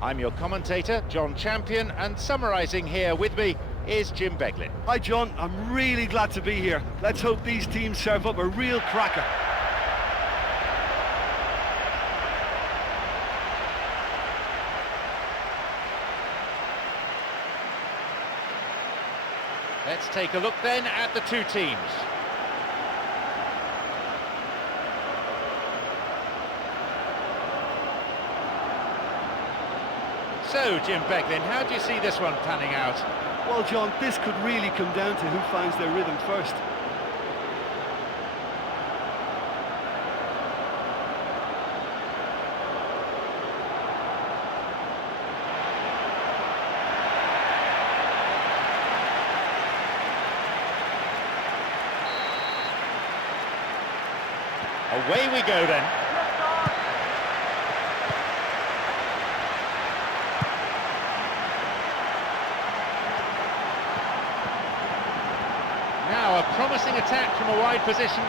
I'm your commentator, John Champion, and summarising here with me is Jim Beglin. Hi John, I'm really glad to be here. Let's hope these teams serve up a real cracker. Let's take a look then at the two teams. So, Jim Beglin, how do you see this one panning out? Well, John, this could really come down to who finds their rhythm first. Away we go then. Now a promising attack from a wide position.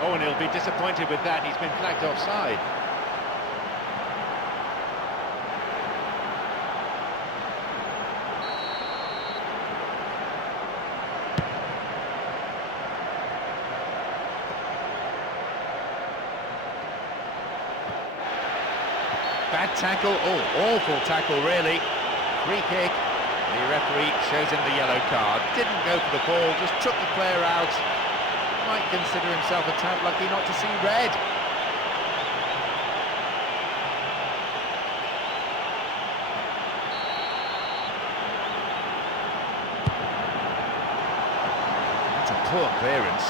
Oh, and he'll be disappointed with that. He's been flagged offside. Bad tackle, oh, awful tackle really. Free kick, the referee shows him the yellow card. Didn't go for the ball, just took the player out. Might consider himself a tad lucky not to see red. That's a poor clearance.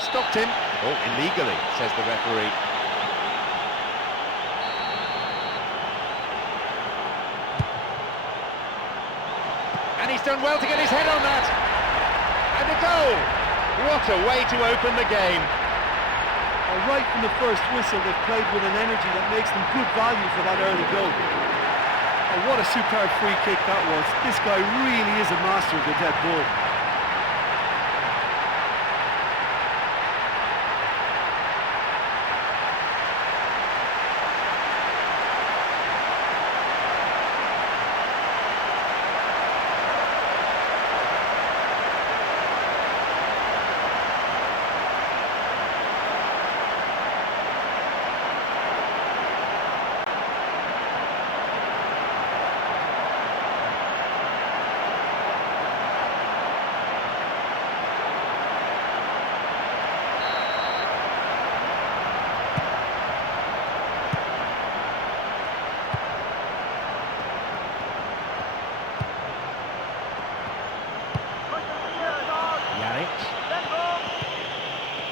Stopped him. Oh, illegally, says the referee. And he's done well to get his head on that. And a goal! What a way to open the game. Well, right from the first whistle, they've played with an energy that makes them good value for that early goal. Oh, what a superb free kick that was. This guy really is a master of the dead ball.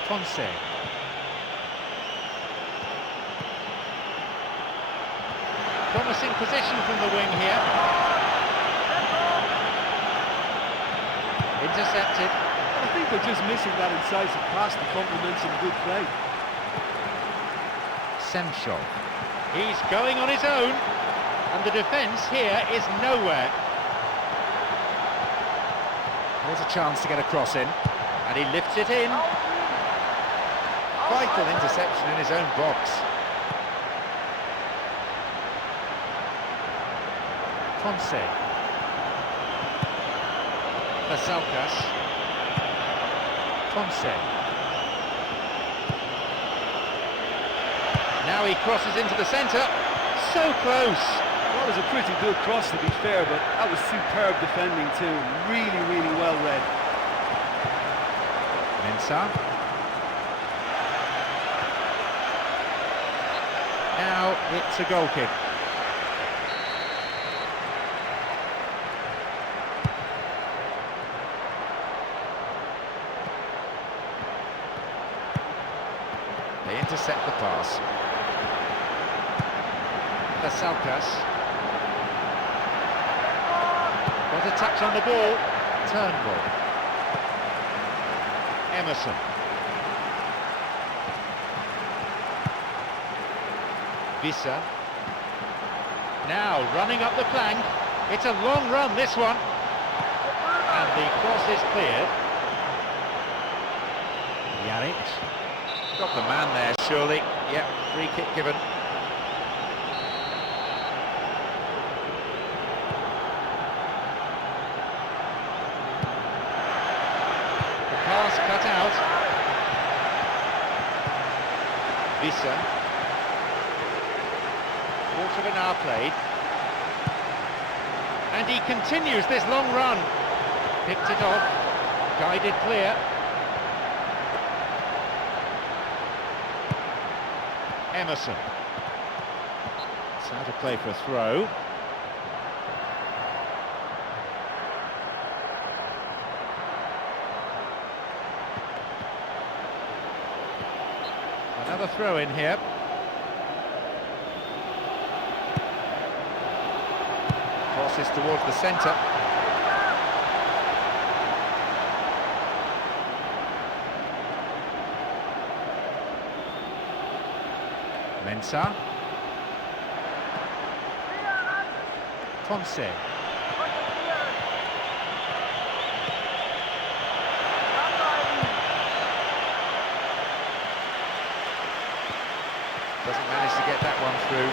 Ponce. Promising position from the wing here. Intercepted. I think they're just missing that incisive pass to complement some good play. Semchov. He's going on his own, and the defence here is nowhere. There's a chance to get a cross in, and he lifts it in. Vital interception in his own box. Ponce. Vasalkas. Ponce. Now he crosses into the centre. So close. That was a pretty good cross, to be fair, but that was superb defending too. Really, really well read. Mensah. Now it's a goal kick. They intercept the pass. Vasalkas. Got a touch on the ball. Turnbull. Emerson. Visa. Now running up the flank. It's a long run, this one. And the cross is cleared. Manic. Got the man there, surely. Yep, free kick given. The pass cut out. Visa. Quarter of an hour played. And he continues this long run. Picked it off. Guided clear. Emerson. It's out of play for a throw. Another throw in here. Crosses towards the centre. Mensah. Ponce. Doesn't manage to get that one through.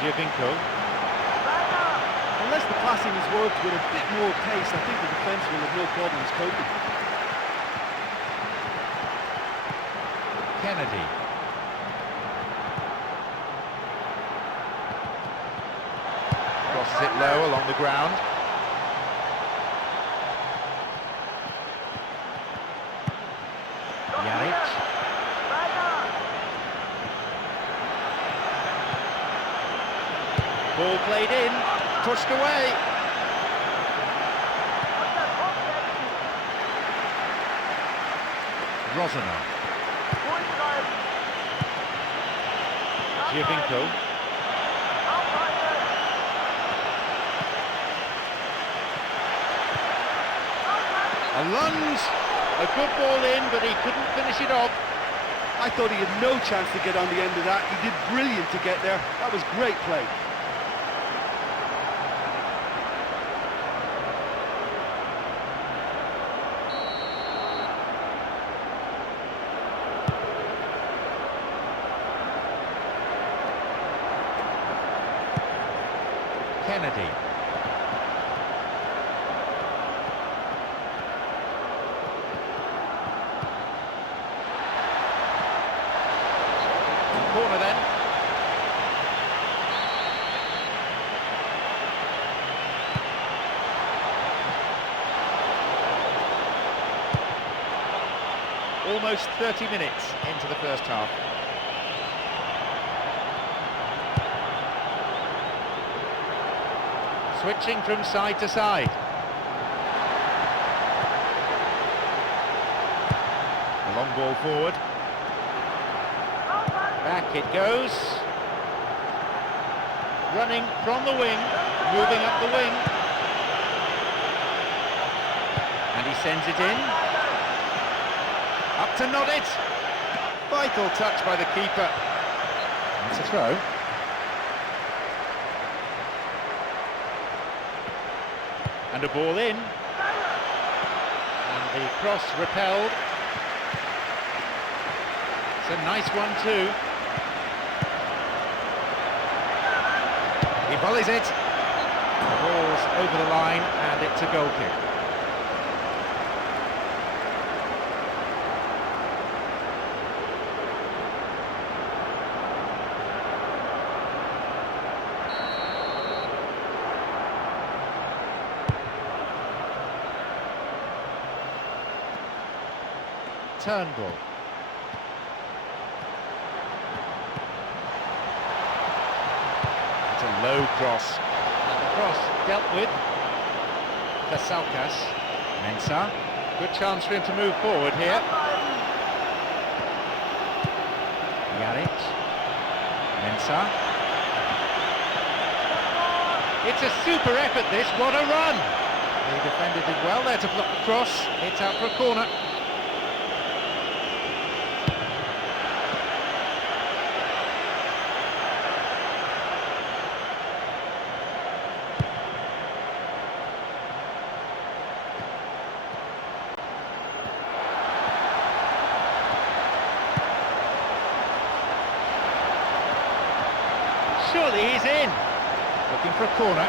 Giovinco. Unless the passing is worked with a bit more pace, I think the defence will have no problems coping. Kennedy. Crosses it low along the ground. Manic. Ball played in, pushed away. Rosano. Giovinco. A lunge, a good ball in, but he couldn't finish it off. I thought he had no chance to get on the end of that. He did brilliant to get there. That was great play. Kennedy. Corner then. Almost 30 minutes into the first half. Switching from side to side. A long ball forward. Back it goes. Running from the wing, moving up the wing. And he sends it in. Up to nod it. Vital touch by the keeper. It's a throw. And a ball in. And the cross repelled. It's a nice one too. He volleys it. The ball's over the line and it's a goal kick. Turnbull. It's a low cross. And the cross dealt with. Casalcas. Mensah. Good chance for him to move forward here. Manic. Mensah. It's a super effort this, what a run! The defender did well there to block the cross. It's out for a corner. Surely he's in. Looking for a corner.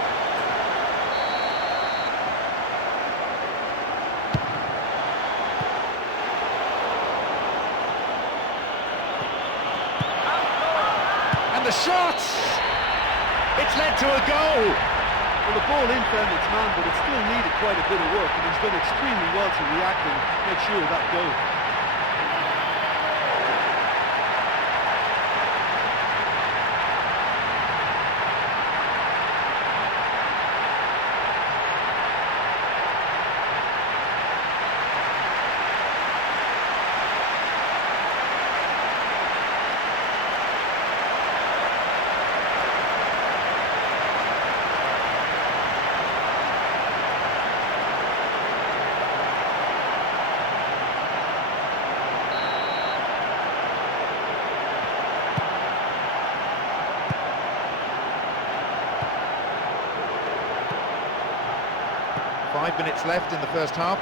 And the shot! It's led to a goal. Well, the ball in found its man, but it still needed quite a bit of work, and he's done extremely well to react and make sure of that goal. Five minutes left in the first half.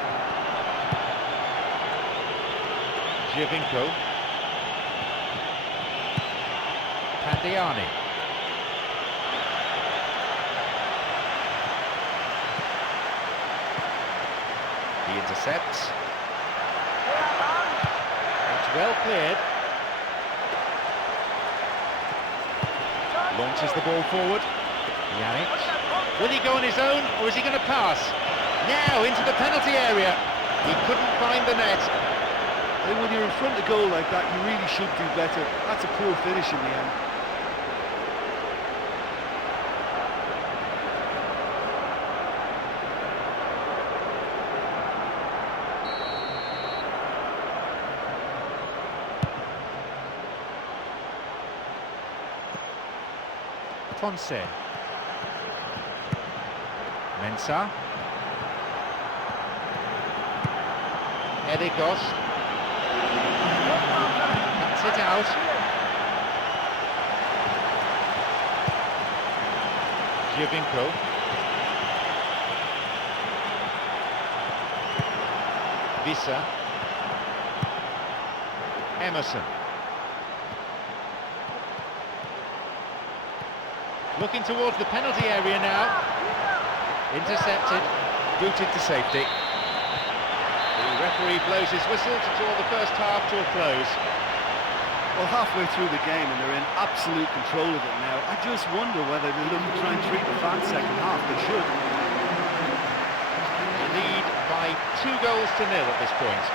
Giovinco. Pandiani. He intercepts. It's well cleared. Launches the ball forward. Manic. Will he go on his own, or is he going to pass? Now into the penalty area. He couldn't find the net. I think when you're in front of goal like that, you really should do better. That's a poor finish in the end. Ponce. Mensah. Edikos. Cuts it out. Giovinco. Vissa. Emerson. Looking towards the penalty area now. Intercepted, booted to safety. The referee blows his whistle to draw the first half to a close. Well, halfway through the game and they're in absolute control of it now. I just wonder whether they look to try and treat the fans second half. They should. They lead by 2 goals to 0 at this point.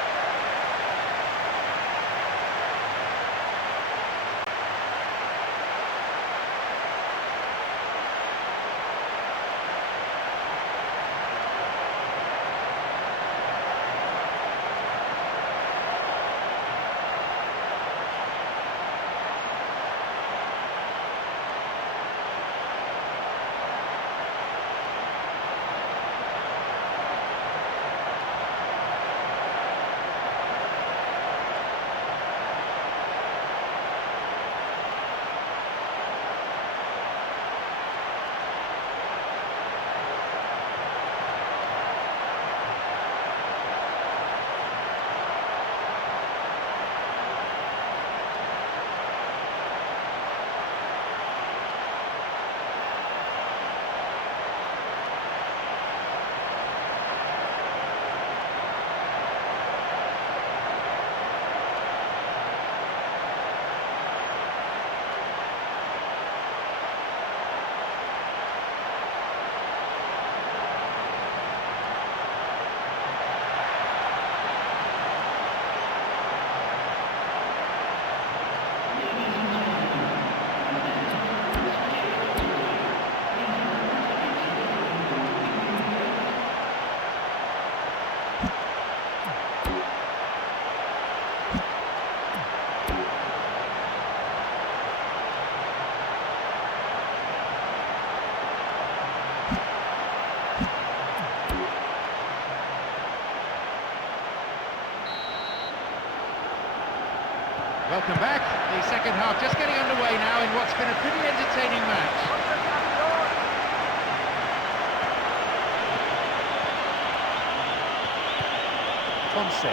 Welcome back. The second half just getting underway now in what's been a pretty entertaining match. Ponce.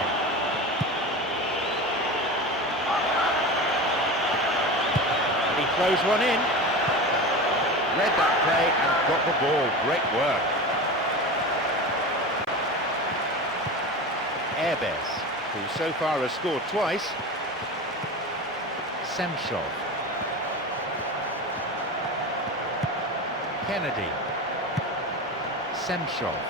And he throws one in. Read that play and got the ball. Great work. Airbes, who so far has scored twice. Semshov. Kennedy. Semshov.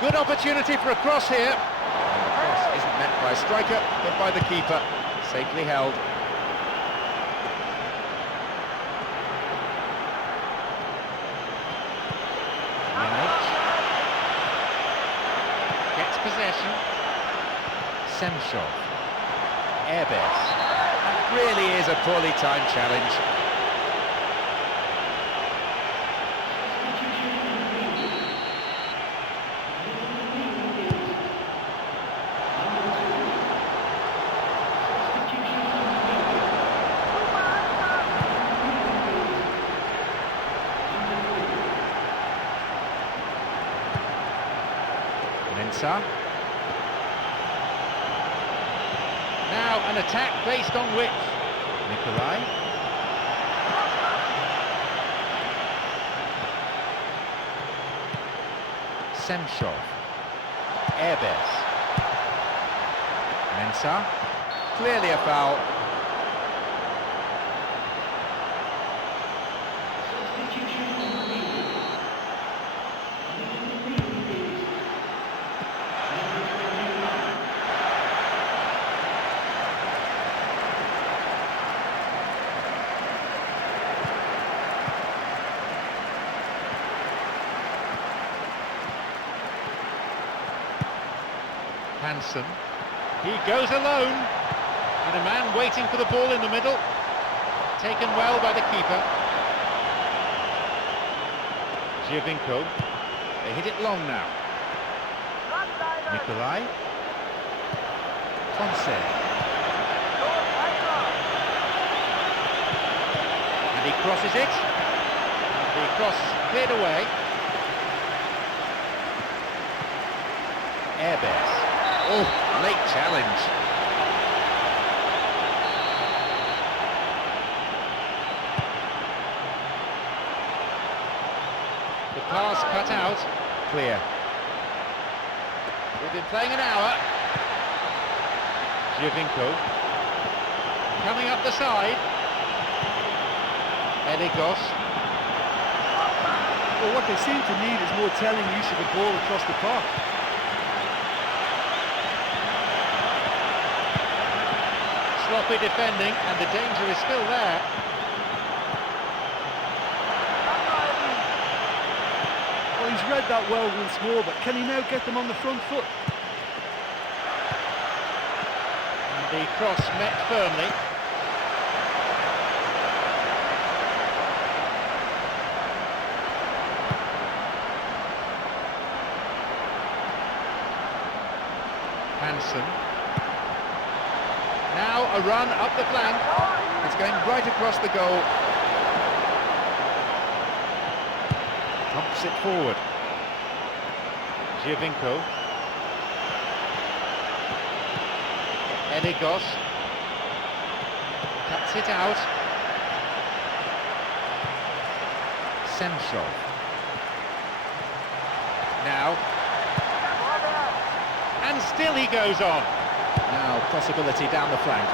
Good opportunity for a cross here. And the cross isn't met by a striker, but by the keeper. Safely held. Manic. Gets possession. Semshov. Airbes. That really is a poorly timed challenge. Now an attack based on width. Nikolai. Semshov. Airbes. Mensah. Clearly a foul. Hansen, he goes alone, and a man waiting for the ball in the middle, taken well by the keeper. Giovinco, they hit it long now. Nikolai, Ponce, and he crosses it, the cross cleared away. Airbes. Oh, late challenge. The pass cut out. Clear. We've been playing an hour. Giovinco. Coming up the side. Eligos. Well, what they seem to need is more telling use of the ball across the park. Sloppy defending, and the danger is still there. Well, he's read that well once more, but can he now get them on the front foot? And the cross met firmly. Hansen. Now a run up the flank. It's going right across the goal. Pumps it forward. Giovinco. Eligos. Cuts it out. Semshov. Now. And still he goes on. Now, possibility down the flank.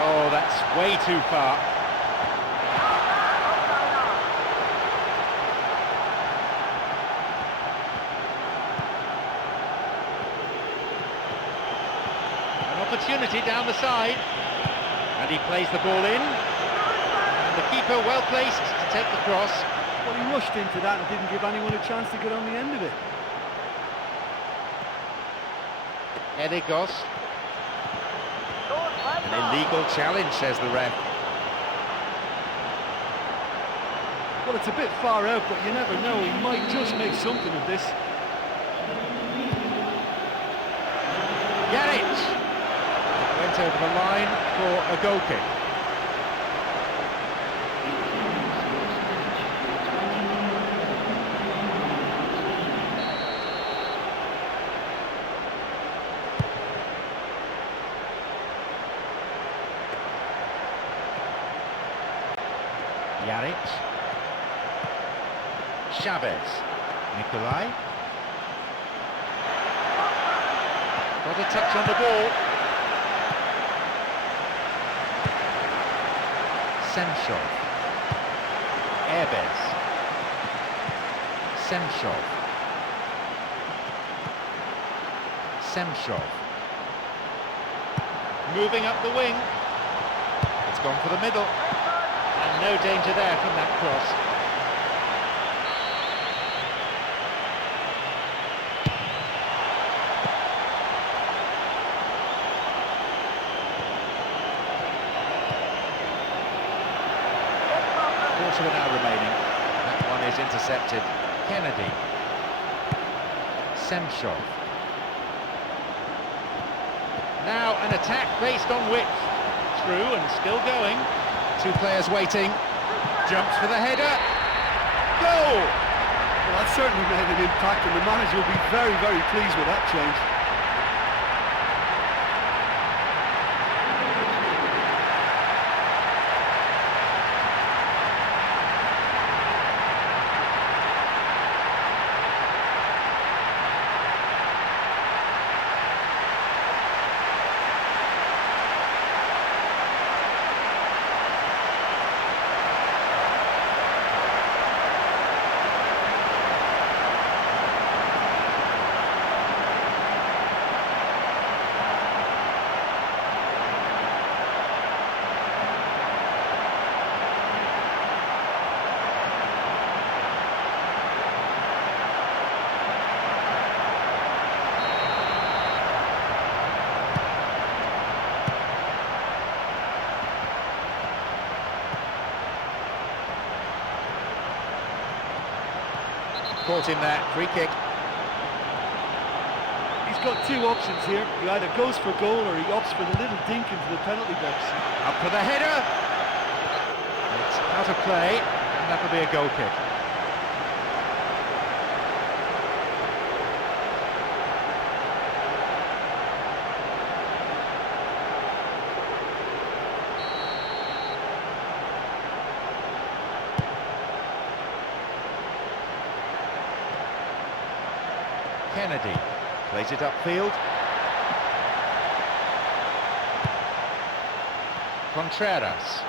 Oh, that's way too far. An opportunity down the side. And he plays the ball in. And the keeper well placed to take the cross. Well, he rushed into that and didn't give anyone a chance to get on the end of it. Eligos. An illegal challenge, says the ref. Well, it's a bit far out, but you never know. He might just make something of this. Get it! Went over the line for a goal kick. Jaric. Chavez. Nikolai. Got a touch on the ball. Semchov. Erbez. Semchov. Semchov. Moving up the wing. It's gone for the middle. And no danger there from that cross. Quarter of an hour remaining. That one is intercepted. Kennedy. Semchov. Now an attack based on width. Through and still going. Two players waiting. Jumps for the header. Goal! Well, that certainly made an impact, and the manager will be very, very pleased with that change. Caught him there, free kick. He's got two options here. He either goes for goal or he opts for the little dink into the penalty box. Up for the header. It's out of play, and that'll be a goal kick. Kennedy plays it upfield. Contreras.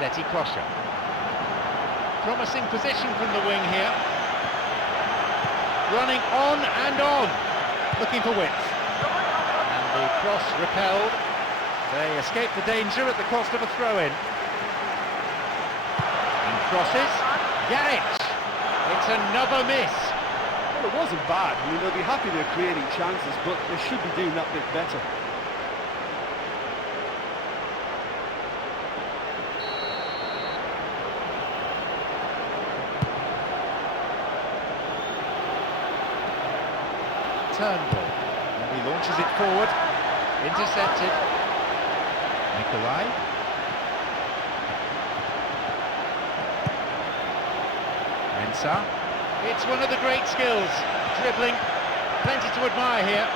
Letty Kosher. Promising position from the wing here. Running on and on. Looking for width. And the cross repelled. They escape the danger at the cost of a throw-in. And crosses. Jaric. It's another miss. Well, it wasn't bad. I mean, they'll be happy they're creating chances, but they should be doing that bit better. Turnbull. And he launches it forward. Intercepted. Nikolai. It's one of the great skills, dribbling, plenty to admire here,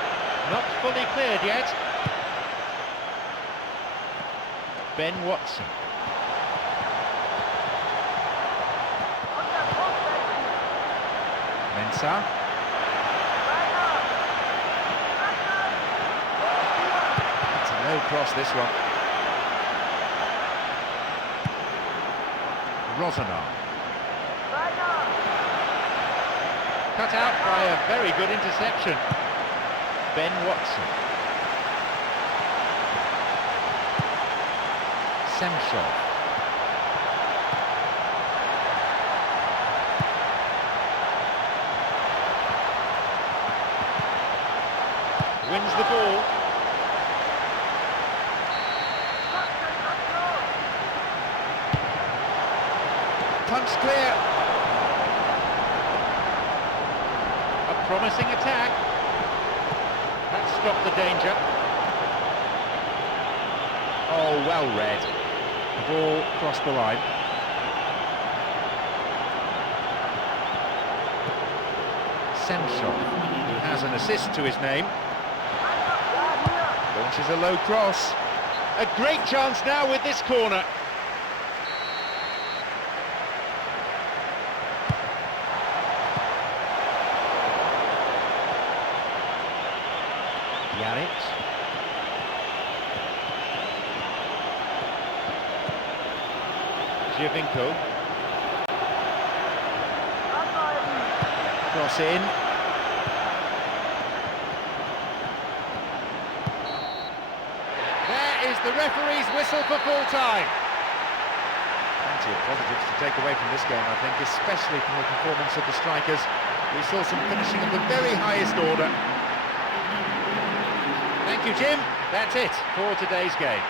not fully cleared yet. Ben Watson. Mensah. It's a low cross, this one. Rosenau. Cut out by a very good interception. Ben Watson. Semchov. Wins the ball. Punched clear. Promising attack. That stopped the danger. Oh, well read. The ball crossed the line. Semchov, who has an assist to his name. Launches a low cross. A great chance now with this corner. Manic. Giovinco. Cross in. There is the referee's whistle for full time. Plenty of positives to take away from this game, I think, especially from the performance of the strikers. We saw some finishing of the very highest order. Thank you, Jim. That's it for today's game.